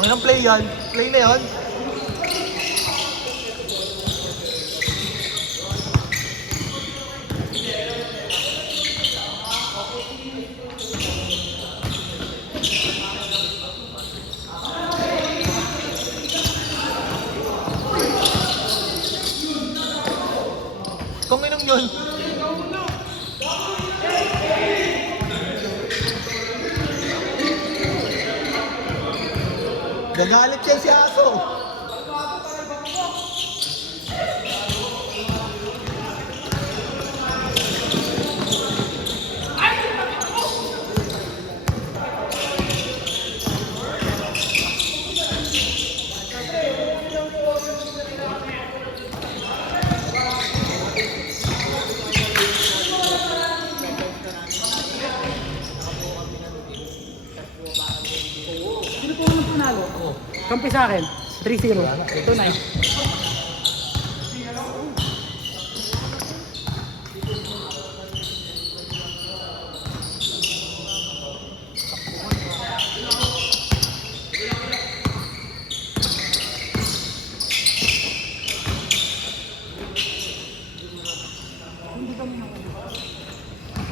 Ang ilang play yan? Play na yan? Kung inong yun? Gagalit yan si Aso. Sino po naman panalo? Kampi sa akin. 3-0. Ito na.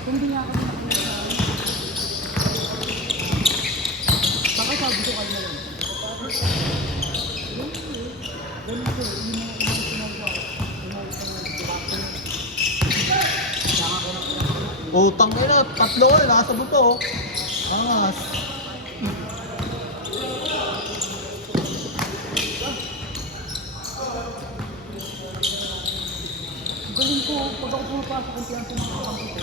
Hindi niya ako bakit sabi ko kayo na lang? Utang ina, tatlo ko nasa buto. Angas. Galing ko, pag ako pumapasok ang tiyan sa mga kakampi ko.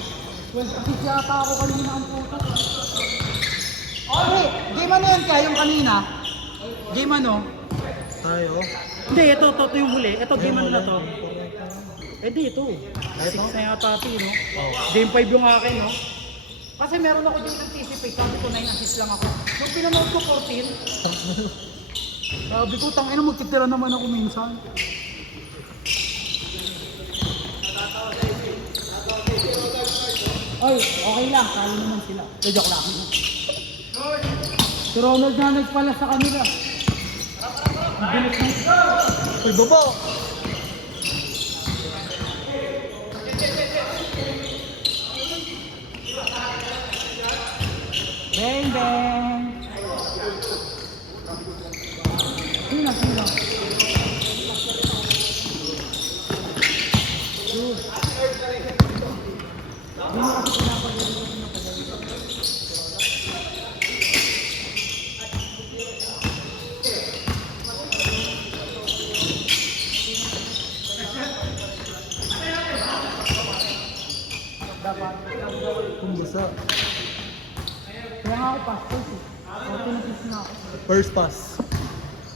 Well, kasi yata ako kanina ang puta. Okay, game ano yan kaya yung kanina? Game ano? Tayo. Hindi, ito yung huli. Ito, game ano na to? Eh di, ito. Ito? 6 na yata ito, no? Oh. Game 5 yung akin, no? Kasi meron ako dito anticipate. Sabi ko 9 assist lang ako. Nung pinanood ko 14, sabi ko, tangina magtitira naman ako minsan. Oy, okay lang. Talo naman sila. Joke lang. Si Ronald na nagpala sa kanila. Ang bilis ng... Uy, babo! Bang, bang! Sino? Shoot. Hindi mo kasi pinapagaling ko pinapagaling. Dapat Kumbusa. kaya nga ako pastos eh. O, pinasis na ako. First pass.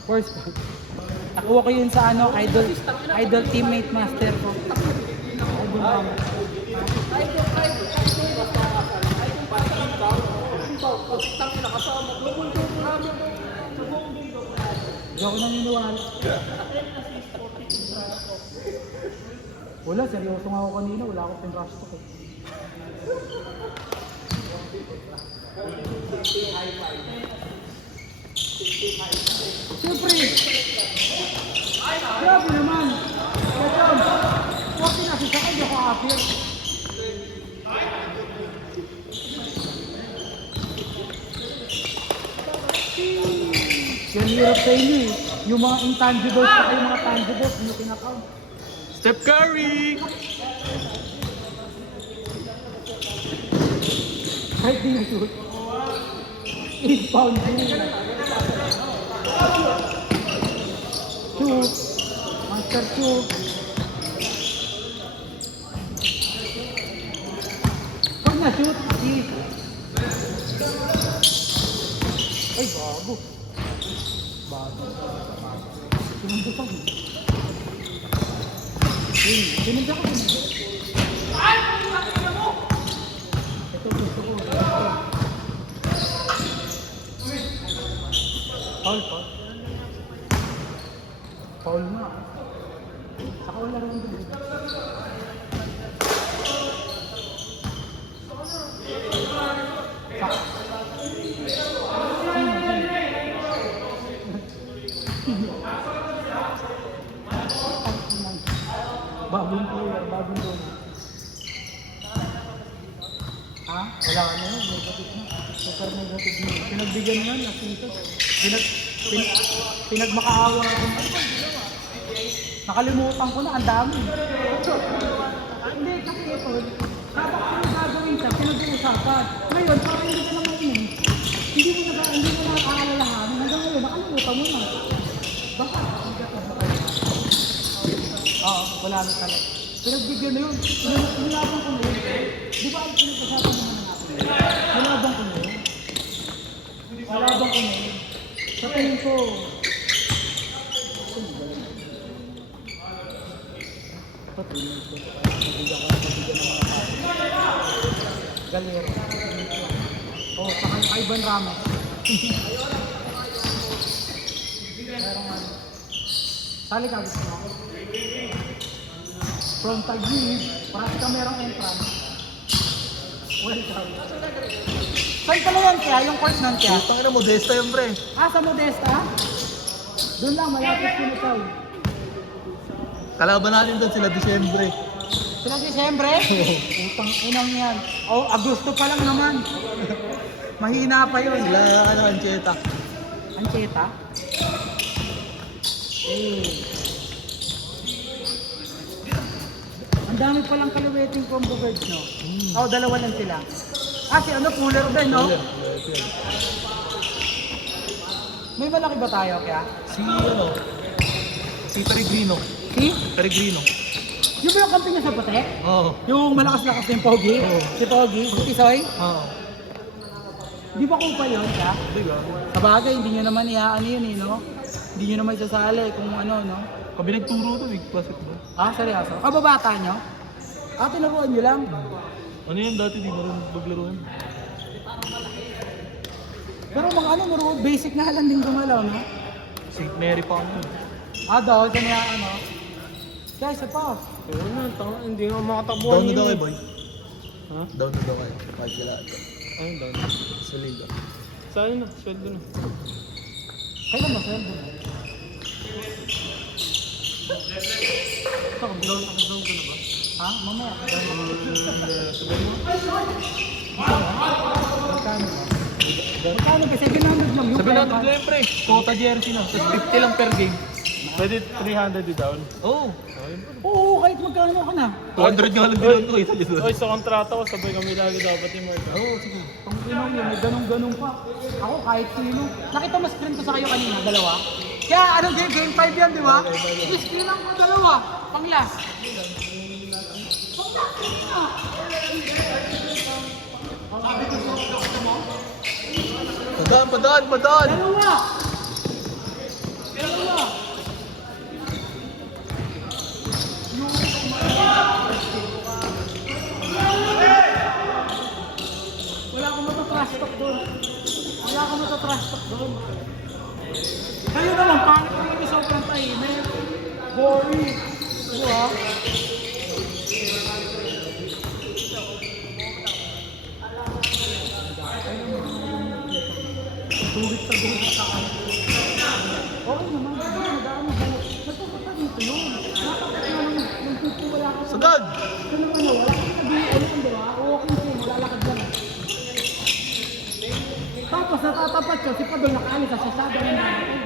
First pass. Nakuha ko yun sa ano, idol teammate master ko. Idol mama. Hindi ako naniniwala. Wala, seryoso nga ako kanina. Wala akong pinrush to eh. Siyempre! Grabe naman! Ito! Huwag sinasisa ka, hindi ako appear. Yan hirap sa inyo eh. Yung mga intangibles pa yung mga tangibles, hindi tinakount. Steph Curry! Kahit di na-shoot. 8 pounds yun. 2. Master 2. Pag na-shoot, ay, bago. Bago. Sinunod ako. Sinunod ako. Ito gusto ko. Foul pa. Foul na. Saka wala rin doon. Saka. Wala na yun, negative na. Super negative na. Pinagbigyan na yan, nasitos. Pinagmakaawa ako. Nakalimutan ko na, ang dami. Hindi, kasi ito, dapat kung gagawin ka, pinag-uusapan. Ngayon, parang hindi ka naman yun. Hindi mo nakaalalahan. Hanggang ngayon, nakalimutan mo na. Baka, oo, wala na talaga. Pinagbigyan na yun. Nilabang ko na yun. Di ba ang pinag-usapan naman natin? Nilabang ko na yun. Nilabang ko na yun. Sa tingin ko, Galero. Oh, saka yung Ivan Ramos. Meron nga. Sali ka gusto mo? From Taguig, parang ka merong entrance. Welcome. Saan pala yan kaya? Yung court nun kaya? Putang ina, Modesta yun, pre. Ah, sa Modesta? Doon lang, malapit ko nito. Kalaban natin doon sila Disyembre. Sila Disyembre? Utang inang yan. Oh, Agosto pa lang naman. Mahina pa yun. Sila, Ancheta. Ancheta? Eh. Ang dami palang kaluweting combo birds, no? Oh, dalawa lang sila. Ah, si ano, cooler din, no? May malaki ba tayo kaya? Si Peregrino. Si? Peregrino. Yung ba yung kampi niya sa Patek? Oo. Yung malakas-lakas na yung Pogi? Oo. Si Pogi? Si Tisoy? Oo. Di ba kupa yun ka? Hindi ka. Sa bagay, hindi nyo naman iaano yun eh, no? Hindi nyo naman isasali kung ano, no? Kami nagturo doon, basketball. Ah, seryoso? Kababata nyo? Ah, tinuruan nyo lang? Ano yan dati, di marunong maglaruan. Pero mga ano, basic na lang din gumalaw, no? St. Mary pa ako. Ah, daw, kanya ano? Guys, isa pa. Ayun na, hindi nga Down makatabuan na yun daw kayo, eh. boy. Ha? Down na daw kayo. Kahit kila ito. Ayun, down. Sa liga. Saan na? Sweldo na. Kailan ba sweldo mo? Down ka na ba? Ha? Mamaya. Magkano ba? Magkano ba? 700 lang yung 700 lang yun, pre. Quota jersey na. Tapos 50 lang per game. Pwede 300 di down. Oo. Oo, kahit magkano ka na. 200 nga lang din ko isa dito. Oy, sa kontrata ko, sabay kami lagi dapat yung Mark. Oo, sige. Pang inong yun, may ganun-ganun pa. Ako kahit sino. Nakita mo screen ko sa kayo kanina, dalawa? Kaya ano, game 5 yan, di ba? Screen lang ko dalawa. Pang last. Pang last. Padaan! Dalawa! Dalawa! Wala akong matatrash talk doon. Wala akong matatrash talk doon. Kayo naman, pangit ko yung sobrang tahimik. Boring. Diba? Tugit sa gulit sa kayo. Okay naman, nagdaan mo buhok. Nagpupunta dito yun. Dapat na lang, nagpupunta ka sa... Sagad! Ano ano, wala kang sabihin ulit, di ba? Walking team, malalakad lang. Tapos natatapat siya, si Padol nakaalis sa sasada ng natin.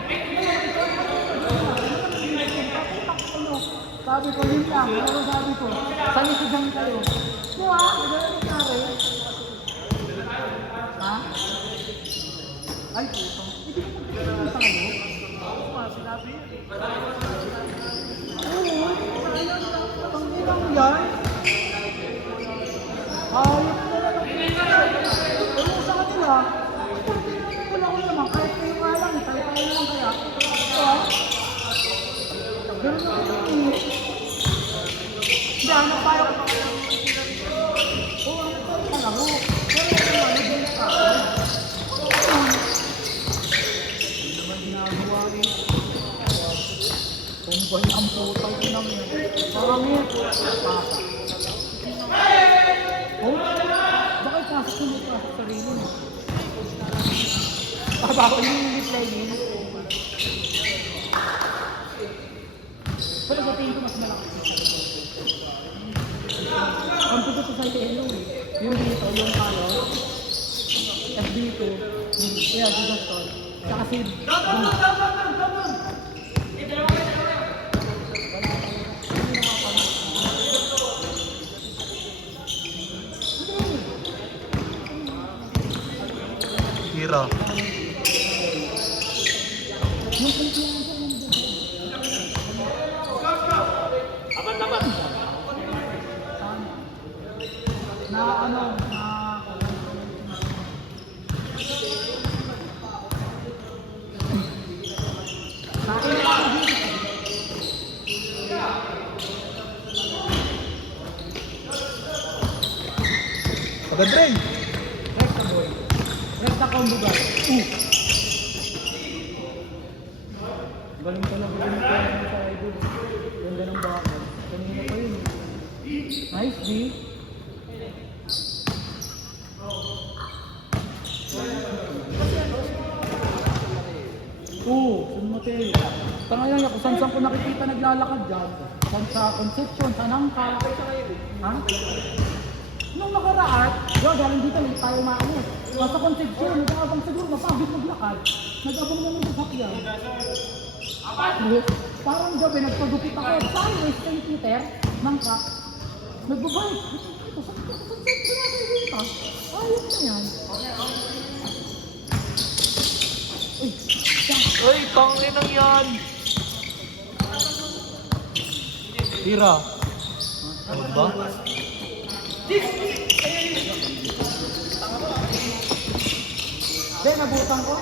Sabi ko, yun lang. Ano sabi ko? Sa lisigan kayo. Kuha, ano yung nangyari? Ha? Ay, puto. Hindi ko pagkakaroon sa kayo. Oo, sinabi yun. Oo, pang-ilang yan. Ayok na lang. Ayok sa kanila. Wala ko naman, kahit kayo nga lang, tayo-tayo lang kaya. Ito, ganun na ito. Hindi, ano tayo? Oo, ano tayo pala mo? Pero ito nga, nag-iit ka. Hindi naman ginagawa rin. Kumbay ang putang inang yan. Pangit. Pasa. Oh? Bakit pasok mo pasok sa sarili mo? Bawal yung reply din. Pero sa tingin ko mas malaki. Ang puto sa yellow eh. Yung dito, yung color. Yeah, si Gaston. Tsaka si... Hira. Na ano, na... Sa akin na ako dito. Agad rin. Rest na boy. Rest na combo guard. Galing talaga yung pera sa idol. Ganda ng baka. Kanina pa yun. Nice, G. San Mateo. Tangayan niya kung saan ko nakikita naglalakad dyan. Sa Concepcion, sa Nangka. Ha? Nung nakaraan, galing dito, hindi tayo maalis. Sa Concepcion, nag-aabang siguro, mapagod maglakad. Nag-abang naman sa sakyan. Parang gabi, nagpagupit ako. Saan West St. Peter? Nangka. Nagbabalik. Sa Concepcion natin dito. Ayos na yan. Uy, tangin lang yan! Hira. Ano ba? Ben, nabutan ko.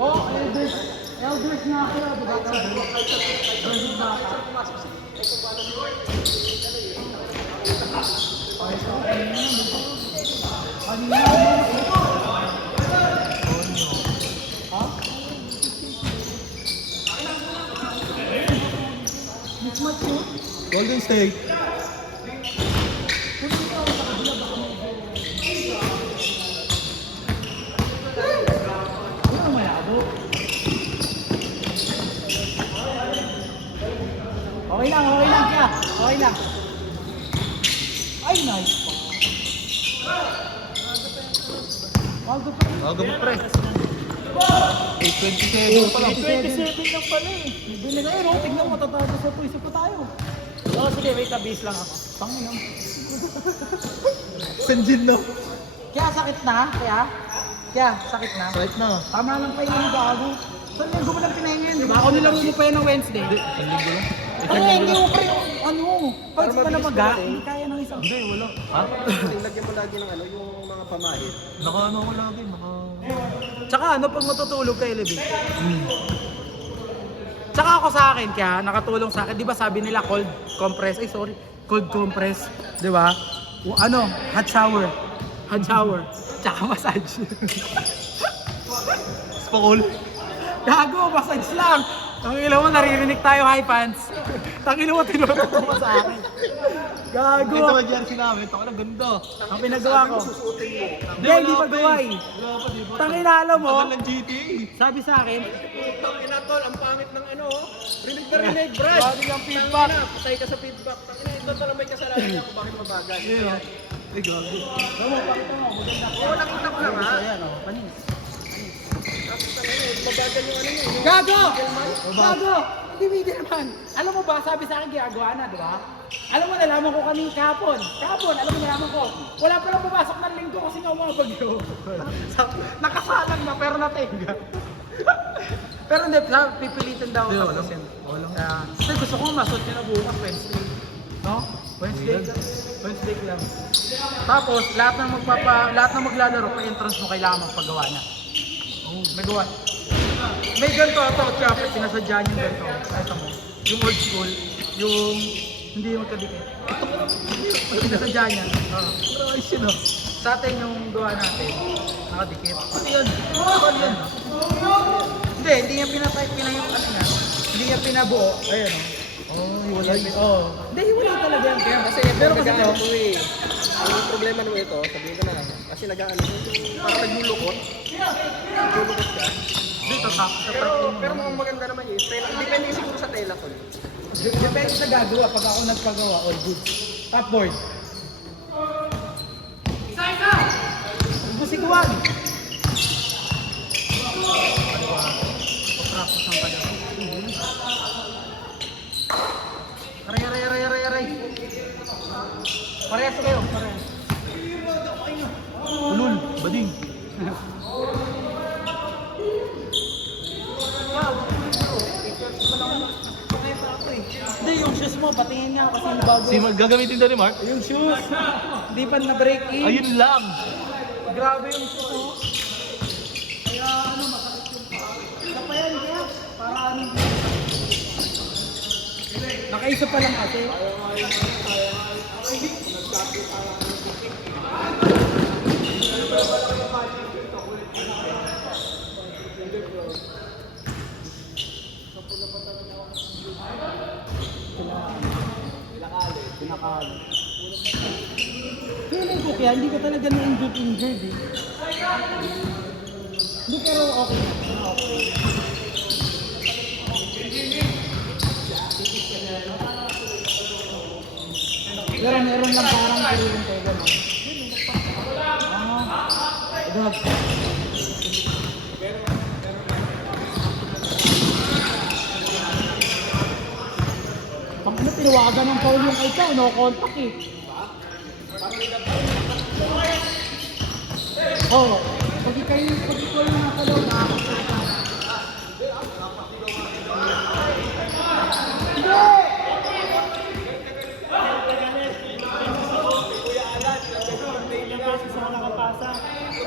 Oh, elders na ako, di ba? Elders na ako. Ay, so, kanina naman. Ha? Mismatch yun? Golden State. Ano mayabo? Okay lang siya. Okay lang. Ay, nice pa. Waldo pa. Aga mo pre. 8:27 pa lang. 27 lang pala eh. Bili na yun, tignan mo, matatado sa puwiso pa tayo. Oo, sige, wait, tabis lang ako. Tangin lang. Sanjin no. Kaya sakit na, kaya sakit na. Right na. Tama lang pa yung bago. Saan linggo mo lang pinahingan, di ba? Ako nilaro mo pa yan ng Wednesday. Ang linggo lang. Ano, hindi mo pa yung, pag ka na maga, hindi kaya ng isang. Hindi, wala. Ha? Lagyan mo lagi ng yung mga pamahit. Naka ano ko lagi, naka... Tsaka ano, pag matutulog ka, elevate. Tsaka ako sa akin, kaya nakatulong sa akin, di ba sabi nila cold compress, cold compress, di ba? Hot shower, tsaka massage. Spakol. Gago, massage lang. Tangina mo, naririnig tayo, high pants. Tangina mo, tinuturo mo sa akin. Gago. Ito ang jersey namin, ito na ganda. Ang pinagawa ko. Hindi pa gawa eh. Wala pa, di ba? Tangina, alam mo, Tagal ng GTA. sabi sa akin, Putang ina tol, ang pangit ng rinig na rinig, Brad. Bago yung feedback. Patay ka sa feedback. Tangina, ito talaga may kasalanan niya kung bakit mabagal. Yeah. Ay, gago. pakita mo, maganda. Oo, nakita ko lang ha. Ayan, panis. Mabagal yung Gago! Gago! Hindi Middleman. Alam mo ba, sabi sa akin ginagawa na, di ba? Alam mo, nalaman ko kanina kahapon. Alam mo, nalaman ko. Wala palang pumasok ng linggo kasi nga umabagyo. Nakasalang na, pero natenga. Pero hindi, pipilitin daw Hindi, ako. wala. Kasi Wala. gusto ko masot nyo na bukas, Wednesday. No? Wednesday lang. Tapos, lahat ng maglalaro, pa-entrance mo kailangan magpagawa na. Nagawa. May ganito ito, traffic, sinasadya yung ganito. Ito mo. Yung old school, yung hindi yung magkadikit. Sinasadya niya. Ayos yun ah. Sa atin yung gawa natin, nakadikit. Ano yan? Ano yan? Hindi niya pinayong ano niya. Hindi niya pinabuo. Ayan o. Oh, hiwalay. Oh. Hindi, hiwalay talaga yan. Kaya kasi Pero pero kasi nag-ano to, to eh. Ang problema naman ito, sabihin ko na, kasi nag-ano, parang naglulukot. Naglulukot siya. Dito, tap. Pero mukhang maganda naman yun. Depende siguro sa tela ko. depende sa gagawa. Pag ako nagpagawa, all good. Top board. Busikuan. Practice ang pala. Aray. Parehas kayo, parehas. Ulul, bading. Hindi, yung shoes mo, patingin nga kasi yung bago. Gagamitin daw ni Mark? Yung shoes, di pa na-break in. Ayun lang. Grabe yung shoes mo. Kaya ano, masakit yung paa. Isa pa yan, kaya para ano. Nakaisa pa lang kasi. Pinakali. Feeling ko kaya hindi ka talaga na-injured eh. Hindi pero okay. Pero meron lang parang kailan tayo gano'n. Agad. Pang ano, tinawagan ng foul yung kay Chow, no contact eh. Oo. Pag ikaw yung nasa loob, nakakasama.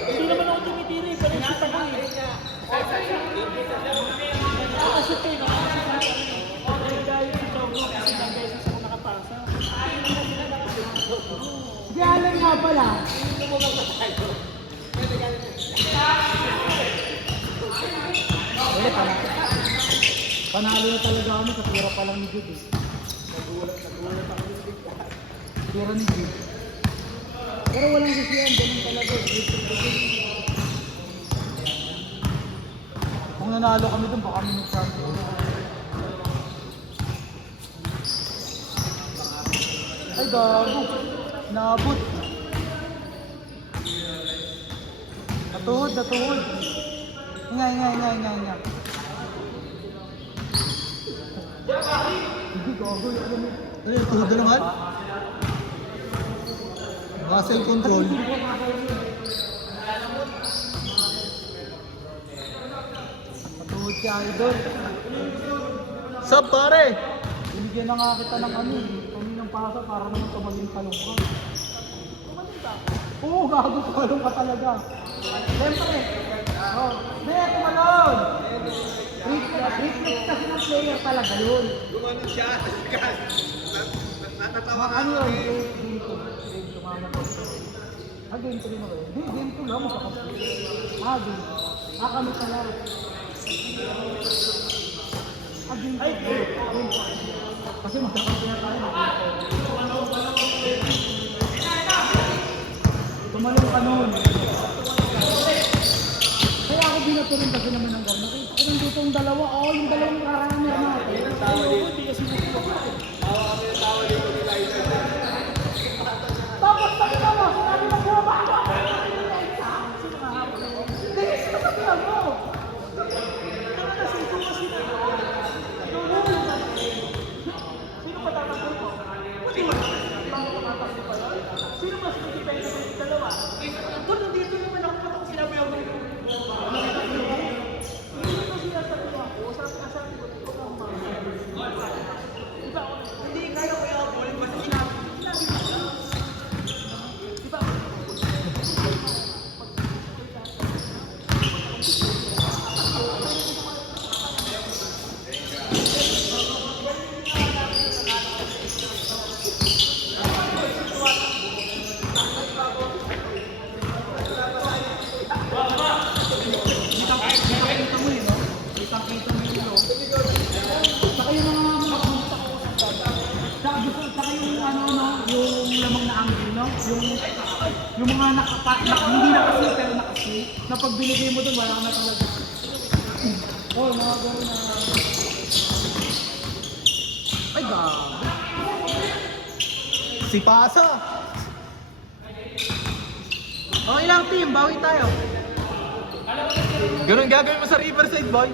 Hindi naman ako tumitiri, pero nakita ko eh. Nakashoot eh, dahil si Chow mo, kasi ilang beses ako nakapasa. Si Alan nga pala. Panalo na talaga kami sa tira pa lang ni Jude eh. Nagulat ako ni Jude. Tira ni Jude. Pero walang sisiyan, ganun talaga eh. Kung nanalo kami dun, baka kami mag-champion. Ay gago, naabot. Natuhod. Inga. Hindi gago, Ano yung tuhod na naman? Muscle control. Natuhod si Idol. Sab pare! Binigyan na nga kita ng ano eh. Kami ng pasa para naman tumaling talong ka. Oo, gago tumalong ka talaga. Siyempre. Oh, hindi, tumalon. Reflex kasi ng player talaga yun. Gumano siya, natatawa ka. Ano yun? Game 2. Game 3 na ba yun? Hindi, game 2 lang. Game 2. Kami pala. Game 2. Kasi magkakampi na tayo. Tumalong ka nun. Kaya ako binaturin kasi naman ng gano'n. Nakita ko nandito yung dalawa. Yung dalawang karamer natin. Hindi kasi tapos tayo mo, sinabi mo bumaba! Hindi, sino ka tiyan mo? Sino ba tatakbo mo? Sino mas nagdepende sa yung dalawa? Doon, nandito naman ako patong sinabi ako. Hindi ko sinasabi ako. Sabi ko, no? Yung mga hindi nakasi pero nakasi, na pag binigay mo dun, wala ka na talaga. Oh, mga gano'n na. Ay, gabi. Si Pasa. Oh, ilang team, bawi tayo. Ganun gagawin mo sa Riverside, boy.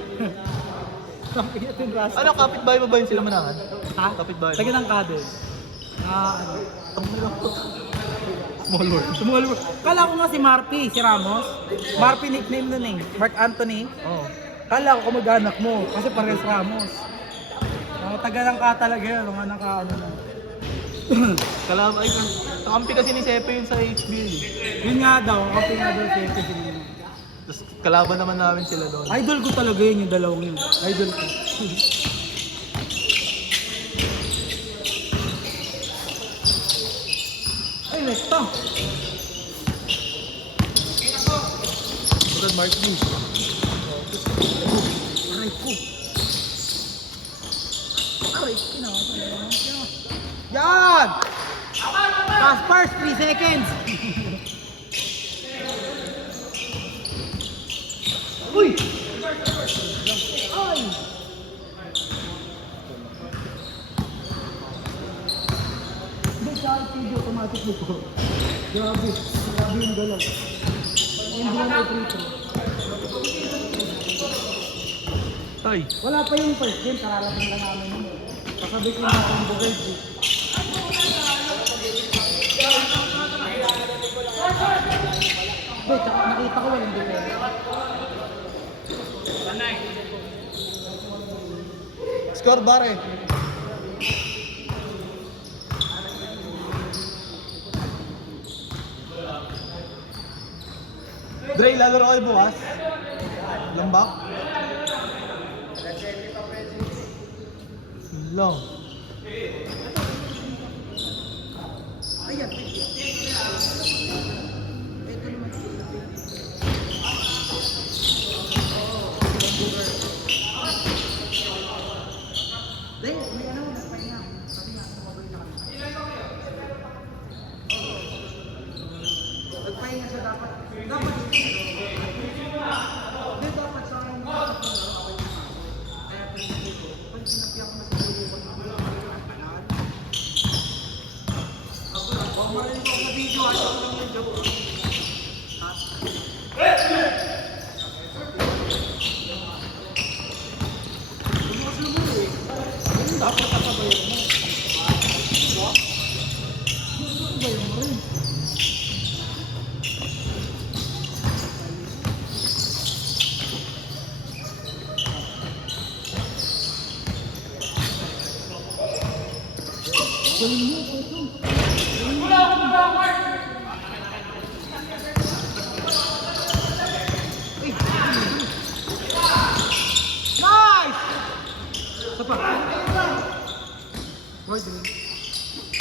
Ano, kapitbahay mo ba yun sila manahan? Ha? Kapitbahay mo? Lagi ng kado. Ano? Small world. Small world. Kala ko nga si Marpy, si Ramos. Marpy nickname nun eh. Mark Anthony. Oo. Kala ko kamag-anak mo, kasi parehas Ramos. Taga ng ka talaga yun, mga naka ano na. Kalab, ay, kakampi kasi ni Sepe yun sa HBL. Yun nga daw, kasi nga daw si Epe sila. Tapos kalaban naman namin sila doon. Idol ko talaga yun, yung dalawang yun. Idol ko. Ay, rekta. Agad Mark B. Aray ko. Aray, kinakabalan siya. Yan! Pass first, 3 seconds. Uy! Ay! Hindi, kahit video, automatic mo po. Grabe, grabe yung galaw. Hindi lang ay free. Tay. Wala pa yung first game, kararating lang namin yun. Kasabit yung mga Bugals eh. Hindi, tsaka nakita ko walang difference. Score bare. Dre, lalaro kayo bukas? Lambak? Lang. Ayan. Hindi, may ano, nagpahinga. Sabi nga, sumabay na kami. Nagpahinga siya dapat. Dapat. Hindi, dapat sa akin. Kaya pag sinabihan ko na sa ulo ko, marinig ko sa video, ayaw ko lang yung joke. Lumas mo eh. Ayun, dapat kasabayan mo. Diba? Kasabayan mo rin. Galing mo, ito. Nice! Isa pa. Why do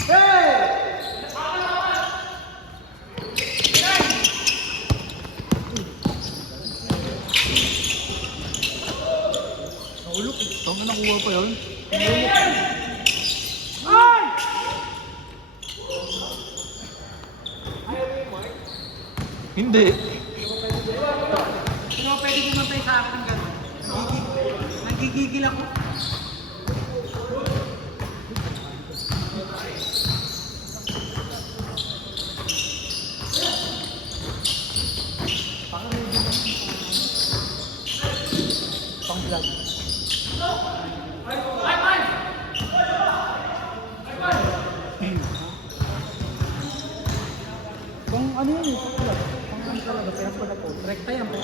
Hey! Naulok. Tama na nakuha pa yun. Ay! Hindi. Sino pwede kumantay sa akin ng gano'n? Nagigigil ako. Pang-vlog. Kung ano yun eh, pang-vlog. Pang-vlog talaga, pero pala po. Rekta yan po.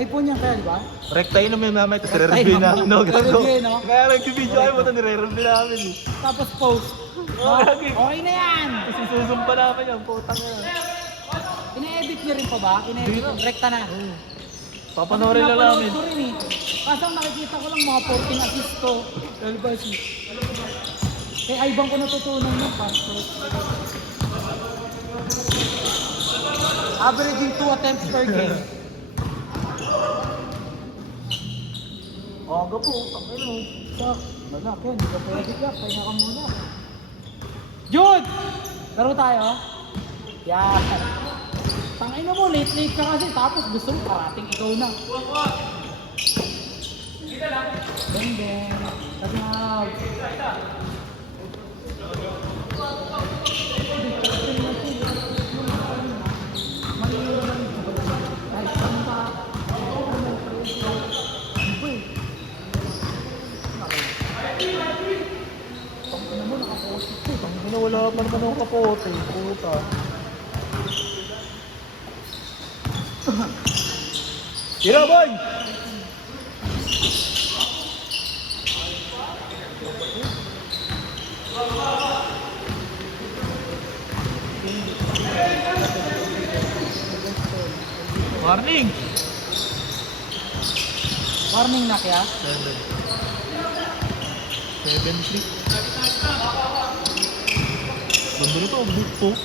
iPhone yan kaya, di ba? Rektayin naman namin ito. Re-review na. No, gago. Re-review, no? Kaya nag-video kayo mo ito. Nire-review namin eh. Tapos post. Okay. Okay na yan! Kasi susumpa namin yan. Putang na. Ina-edit nyo rin pa ba? Ina-edit Hindi na. rekta na. Papanoorin lang namin. Pinapanood ko rin eh. Kaso ang nakikita ko lang mga 14 assist to. Elbasi. Kaya ibang ko natutunan yung passport. Averaging 2 attempts per game. Aga po. Takay mo. Sak. Wala, Ken. Hindi ka pwede ka. Pahinga ka muna. Jude! Laro tayo? Yan. Tangin mo, late ka kasi. Tapos gusto mo parating ikaw na. Beng. Tanaw. Wala pa naman ako kapote. Puta. Tira, boy! Warning! Warning na kaya? 7-3. Ganda nito, bukto.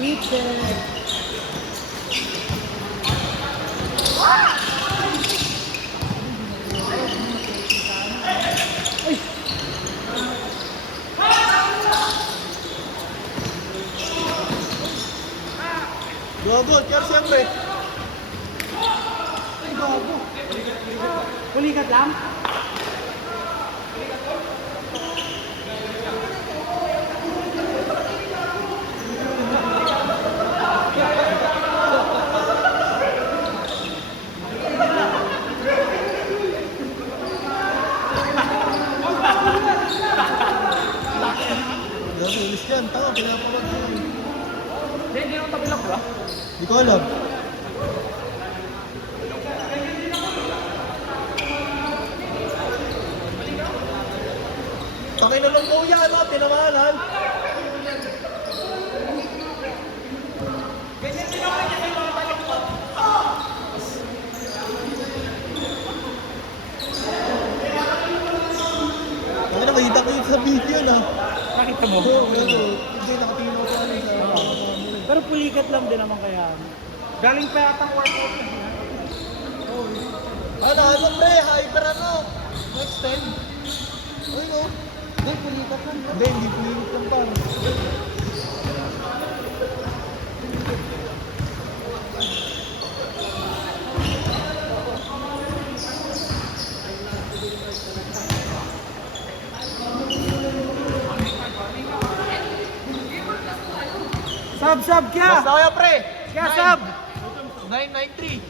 Beat it. Gago, kaya siyempre. Ay, gago. Pulikat lang? Gago, ilis yan. Tanga, pinapawag ko yun. Hindi naman tabilak ba? Di ko alam. Tangin na lang po yan, no? Tinamahalan. Tangin na, nakita ko yun sa video, no? Nakita mo? Oo, gago. Hindi, nakatingin ako sa ano, sa Pero pulikat lang din naman kaya. Galing pa yata ang workout na siya. Ano, pre? Hyper ano? Next 10. Ay, no? Hindi, pulikat lang. Hindi pulilit lang pa. Sub kya! Basta kaya, pre! Kya sub! 993.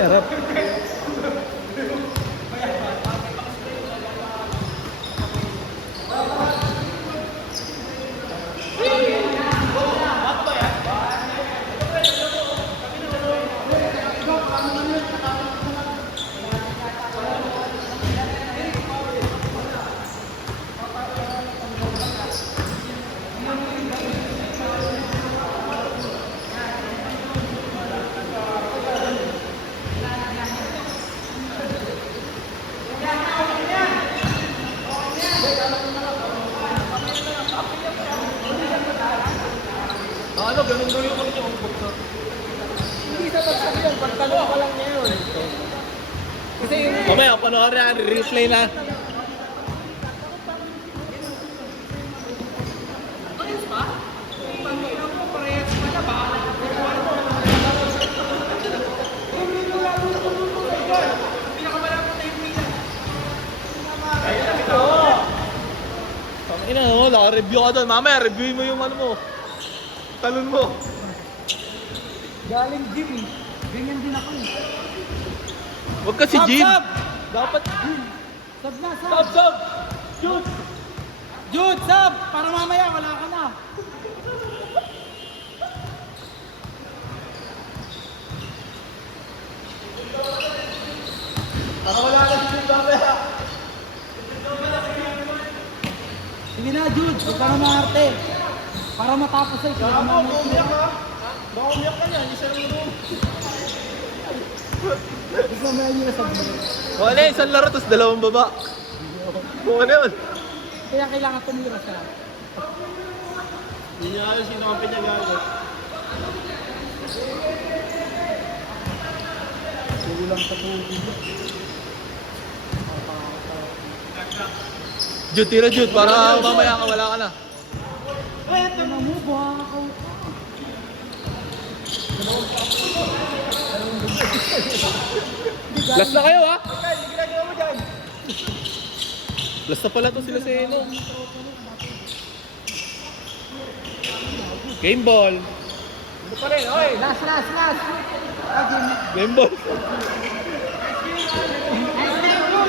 Harap. Ano, ganun daw yung mga yung bukto. Hindi sa pagsabi yan, pagtanong pa lang niya yun. Kasi yung... Mamaya, panoorin na, replay na. Ina mo, naka-review ka doon. Mamaya, reviewin mo yung ano mo. Talon mo. Galing gym eh. Ganyan din ako eh. Huwag ka si Jin. Dapat gym. Sub na, sub! Stop, stop! Jude! Jude, sub! Para mamaya wala ka na. Nakawala na si Jude mamaya. Sige na, Jude. Huwag ka na maarte. Para matapos ay sila Baka naman. umiyak ha. Baka umiyak ka niyan. Isa lang room. Ikaw may ayun na sabi. Kung ano yun, isang laro tapos dalawang baba. Kung ano yun. Kaya kailangan tumira siya. Hindi niya alam sino ang pinagagot. Kulang sa tubig. Jude, tira Jude. Para mamaya ka, wala ka na. Ito na mo, baka. Last na kayo ha? Last na pala to sila sa Eno. Game ball. Ano pa rin, oy! Last. Game ball. Ay,